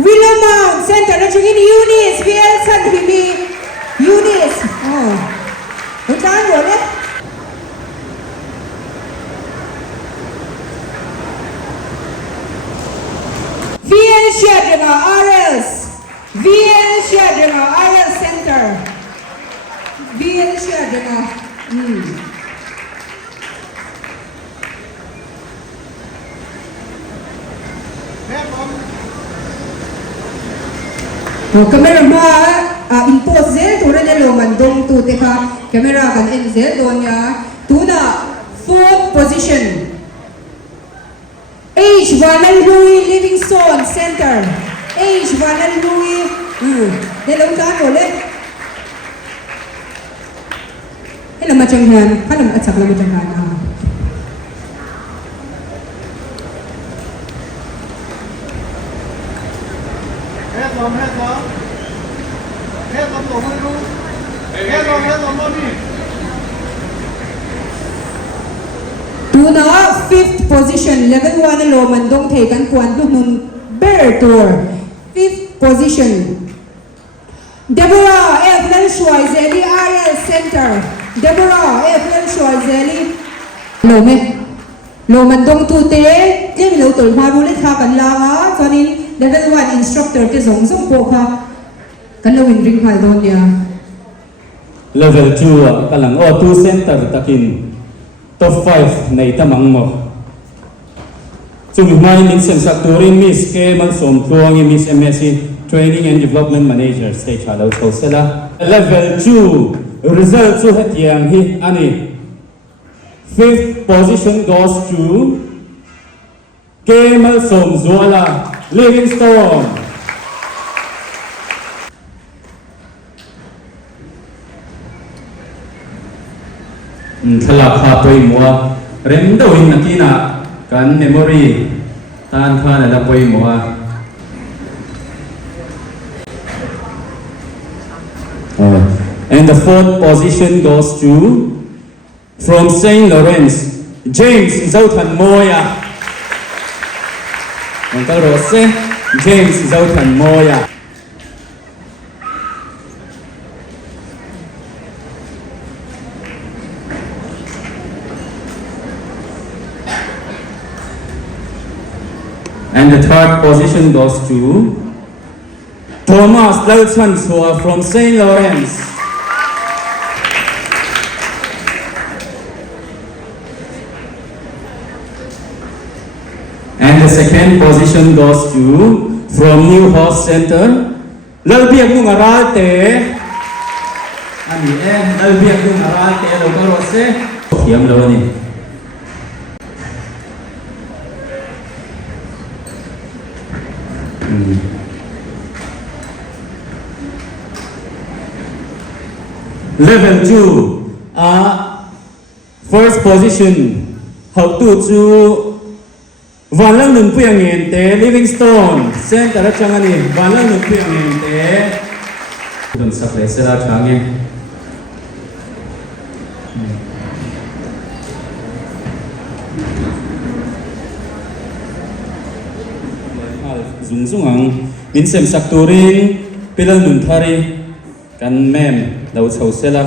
Willow Mount center na chungin Eunice VL san himi Eunice utan wo le VL Shadra RLs VL Shadra RL center VL Shadra camera ma impose zel tu na lo man dong tu te kha camera kan en zel don ya tu na fourth position H. Vanal Louis Livingstone Center H. Vanal Louis để lâu ta rồi đấy hay là mà chẳng hạn hay là mà chắc là mà chẳng hạn tu na fifth position level 1 lo man dong thei kan kwan tu nun bear tour fifth position Deborah F. Schweizeli RL Center Deborah F. Schweizeli lo man dong tu te kem lo tol ma ru le kha kan la nga chonin level 1 instructor te zong zong po kha kan lo win ring hal don ya level 2 kalang o 2 center takin top 5 nei tamang mo chumi mai min sem sakturin miss ke man som tuang miss MSc training and development manager stage hello sela level 2 result chu hetiang hi ani 5th position goes to Kemal Som Zuala Livingstone thalak kha poi mua rem do in nakina kan memory tan kha na la poi mua and the 4th position goes to from St. Lawrence James Zautan Moya Uncle Rose James Zautan Moya and the 3rd position goes to Thomas Dalton from St. Lawrence. And the 2nd position goes to from New Horse Center. Lalbiak nung aralte. Ani lalbiak nung aralte lo karose. Yam lo ni. Level 2 first position how to Van lang nun puyang te Livingstone center at changani van lang nun puyang te dun sa place la changi zung zung ang min sem sakturin pilang nun thari kan mem lo chho sela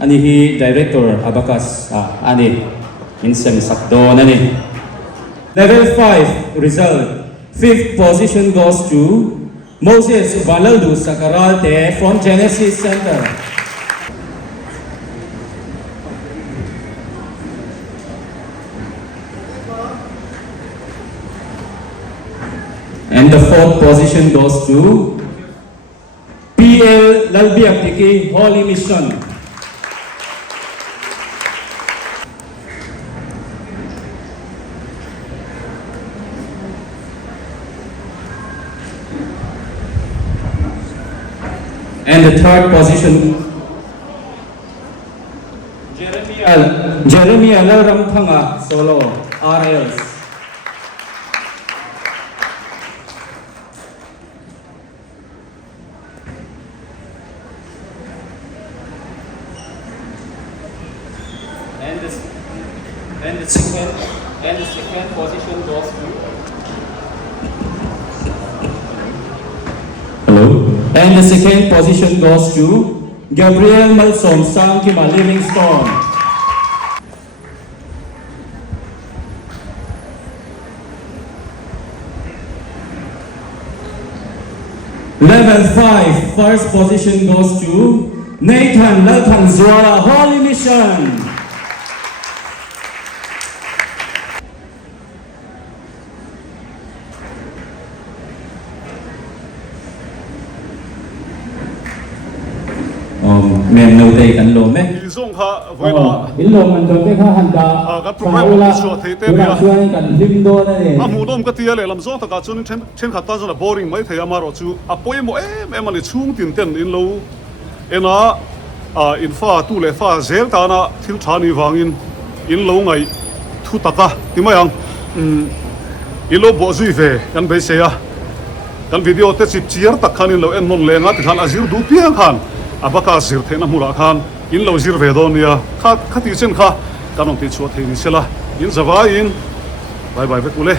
ani hi director abacus ani in sem sakdo nani. Level 5 result, 5th position goes to Moses Valaldu Sakaralte from Genesis Center. And the 4th position goes to PL Lalbiaktiki Holy Mission. And the 3rd position, Jeremiah Lalramthanga Solo RLs. And the second position goes to And the second position goes to Gabriel Malsom Sangkima Livingstone. Level 5, first position goes to Nathan Laltanzwara Holy Mission. Men nâu tây cắn lồm ấy. Izong kha voila. In lồm mình cho cái kha hành đà. Cái program là cho thấy tên là chuyên cần lim đô này. Mù đom cái tia lệ làm gió tất cả chun trên khát ta cho là boring mấy thầy amaro chu. Apoi mo em anh chung tiền tiền in lâu. Ena in pha tu lệ pha zel ta na thil thani wangin in lâu ngày thu taka ti mai ang. In lâu bo zui về kan be se ya. Kan video te chip chiar tak khan in lâu en non lenga ti khan azir du piang khan. Abacus zir thena mura khan in lo zir ve don ya kha ti chen kha kanong ti chuat thei ni sela in zawa in bye bye ve kule